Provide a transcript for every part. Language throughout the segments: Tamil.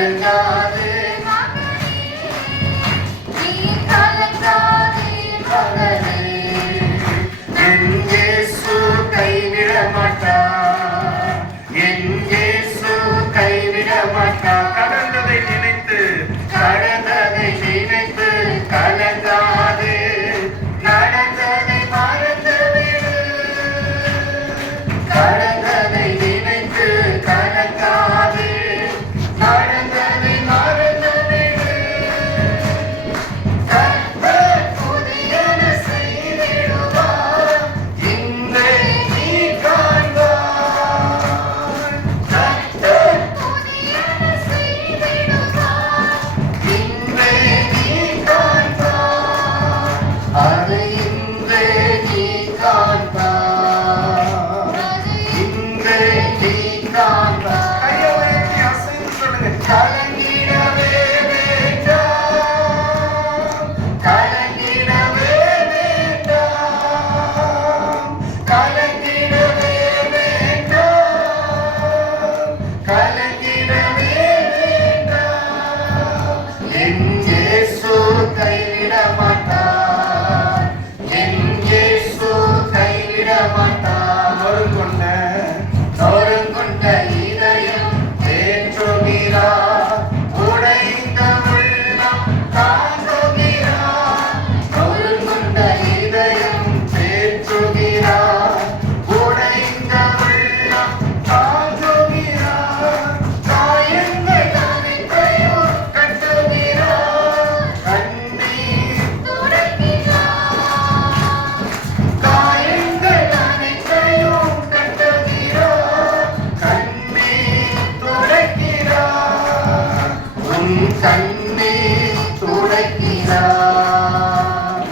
கலங்காதே நீ கலங்காதே மகனே, என் இயேசு கைவிட மாட்டார், என் இயேசு கைவிட மாட்டார். கடந்ததை நினைத்து கலங்காதே, நடந்ததை மறந்துவிடு. கடந்ததை நினைத்து கலங்காதே, நடந்ததை மறந்துவிடு. கர்த்தர் புதியன செய்திடுவார், இன்றே நீ காண்பாய். கர்த்தர் புதியன செய்திடுவார், இன்றே நீ காண்பாய். அதை இன்றே நீ காண்பாய், இன்றே நீ காண்பாய். கையை உயர்த்தி அசைந்து சொல்லுங்க. கலங்கிடவே வேண்டாம், கலங்கிடவே வேண்டாம், கலங்கிடவே வேண்டாம், கலங்கிடவே வேண்டாம். என் இயேசு கைவிட மாட்டார், என் இயேசு கைவிட மாட்டார். நொறுங்கொண்ட இதயம் தேற்றுகிறார், உடைந்த உள்ளம் தாங்குகிறார். நொறுங்கொண்ட இதயம் தேற்றுகிறார், உடைந்த உள்ளம் தாங்குகிறார். காயங்கள் அனைத்தையும் கட்டுகிறார், கண்ணீர் துடைக்கிறார். காயங்கள் அனைத்தையும் கட்டுகிறார், கண்ணீர் துடைக்கிறார். உன் கண்ணீர் துடைக்கிறார்,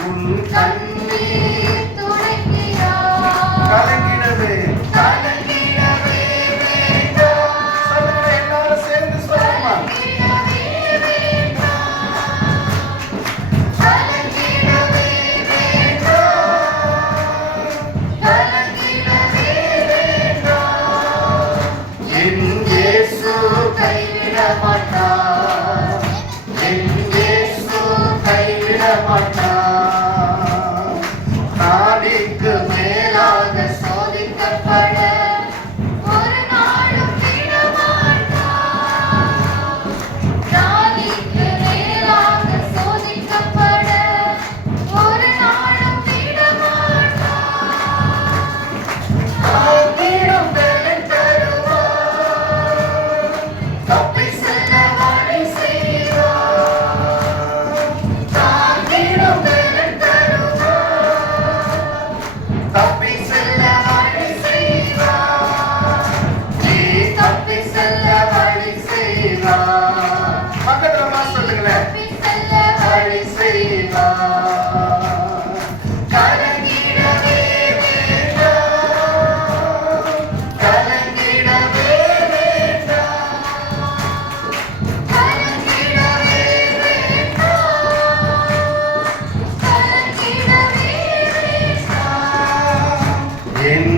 உன் கண்ணீர் துடைக்கிறார். கலங்கிடவே கலங்கிடவே வேண்டாம். சொல்லுங்க, எல்லாரும் சேர்ந்து சொல்லுமா. கலங்கிடவே வேண்டாம், கலங்கிடவே வேண்டாம், கலங்கிடவே வேண்டாம். என் இயேசு கைவிட மாட்டார், என் இயேசு கைவிட மாட்டார். நாடிக்கு மேலாக சோதிக்கப்பட ஒரு நாளும் விடமாட்டார். நாடிக்கு மேலாக சோதிக்கப்பட ஒரு நாளும் விடமாட்டார். தாங்கிடும் பலன் தருவார், தப்பி செல்ல வழி செய்வார். தாங்கிடும் பலன் தருவார், தப்பி செல்ல வழி செய்வார். நீ தப்பி செல்ல வழி செய்வார். பக்கத்துல சொல்லுங்களேன். தப்பி செல்ல வழி செய்வார். கலங்கிடவே வேண்டாம், கலங்கிடவே வேண்டாம், கலங்கிடவே வேண்டாம், கலங்கிடவே வேண்டாம். என்